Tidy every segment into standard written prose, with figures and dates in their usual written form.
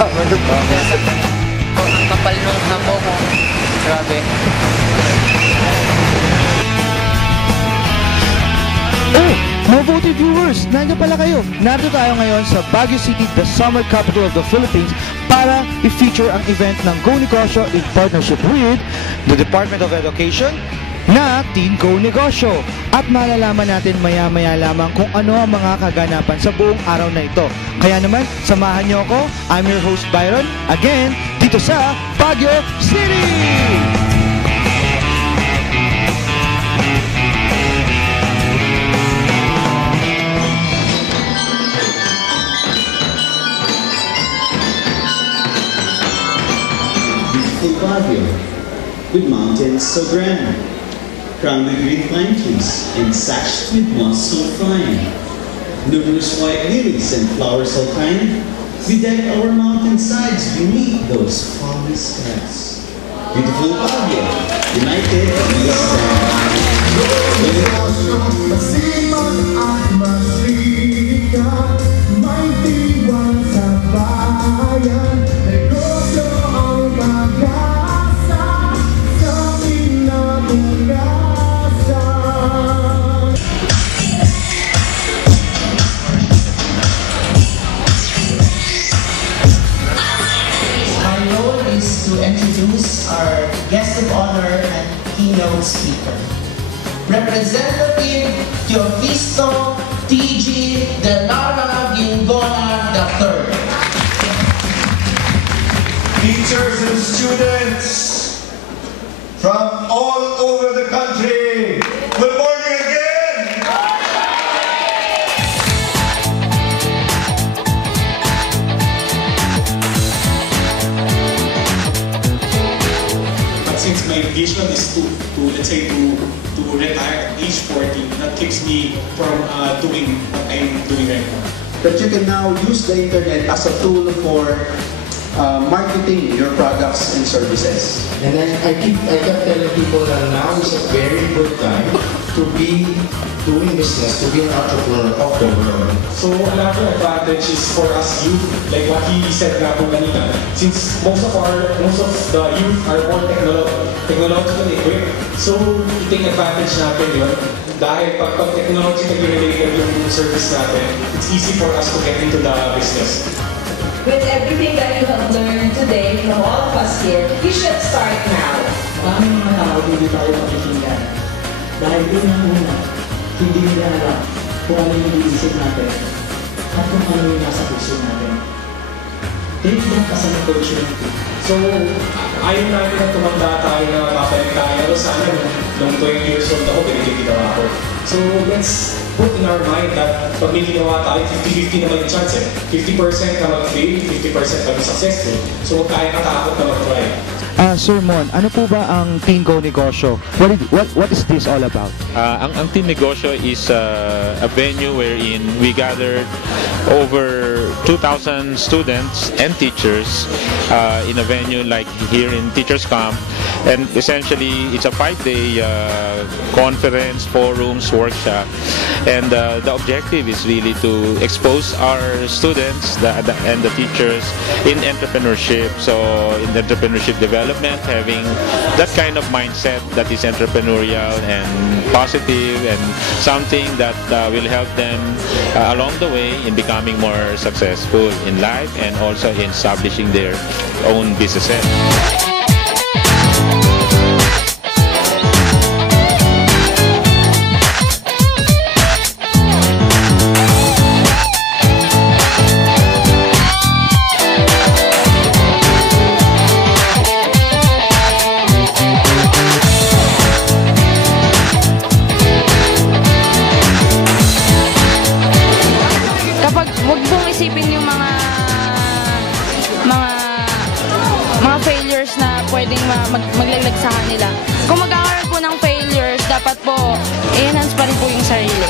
Ano ba? Ang kapal nung hamo ko. Grabe. Oh, mga voted viewers, nandiyan pala kayo. Narito tayo ngayon sa Baguio City, the summer capital of the Philippines, para i-feature ang event ng Go Negosyo in partnership with the Department of Education na Teen Go Negosyo. At malalaman natin maya-maya lamang kung ano ang mga kaganapan sa buong araw na ito. Kaya naman, samahan niyo ako. I'm your host Byron, again, dito sa Baguio City! Baguio, with mountains so grand, crowned with green pine trees and sashed with moss so fine. Numerous white lilies and flowers so kind, bedeck our mountainsides beneath those foggy skies. Beautiful Baguio, united we stand. To introduce our guest of honor and keynote speaker, Representative Teofisto T.G. De Lara Gingola III. Teachers and students from all over the country, good morning again! Since my vision is to retire at age 40, that keeps me from doing what I'm doing right now. That you can now use the internet as a tool for marketing your products and services. And then I kept telling people that now is a very good time to be doing business, to be an entrepreneur of the world. So another advantage is for us youth, like what he said nga po kanina, since most of the youth are more technologically equipped, so take advantage natin yun. Dahil pag technologically related yung service natin, it's easy for us to get into the business. With everything that you have learned today from all of us here, you should start now. Maraming mga tao hindi tayo makikinggan. Dahil yun ang una, hindi nila alam kung ano yung iniisip natin at kung ano yung nasa puso natin. Take that as an opportunity. So, ayaw natin na tumanda tayo na mapalik tayo. Pero sana nung 20 years old ako, pinagkikita ako. So, let's put in our mind that pag may ginawa tayo, 50-50 naman yung chance eh. 50% na mag-fail, 50% na mag-successful. So, huwag tayo katakot na mag-try. Sir Mon, ano po ba ang Teen Go Negosyo? What is this all about? Ang Teen Negosyo is a venue wherein we gathered over 2,000 students and teachers in a venue like here in Teachers Camp, and essentially it's a 5-day conference, forums, workshop, and the objective is really to expose our students and the teachers in entrepreneurship. So in entrepreneurship development, having that kind of mindset that is entrepreneurial and positive and something that will help them along the way in becoming more successful in life and also in establishing their own businesses. failures na pwedeng maglaglag sa kanila. Kung magkakaroon po ng failures, dapat po i-enhance pa rin po yung sarili.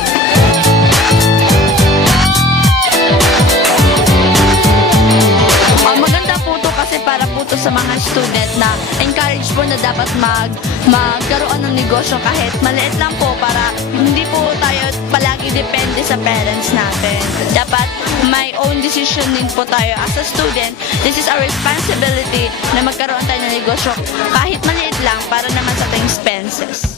Maganda po to kasi para po to sa mga student na encourage po na dapat magkaroon ng negosyo kahit maliit lang po para hindi po tayo palagi depende sa parents natin. Dapat may own decision din po tayo as a student. This is our responsibility na magkaroon tayo ng negosyo kahit maliit lang para naman sa ating expenses.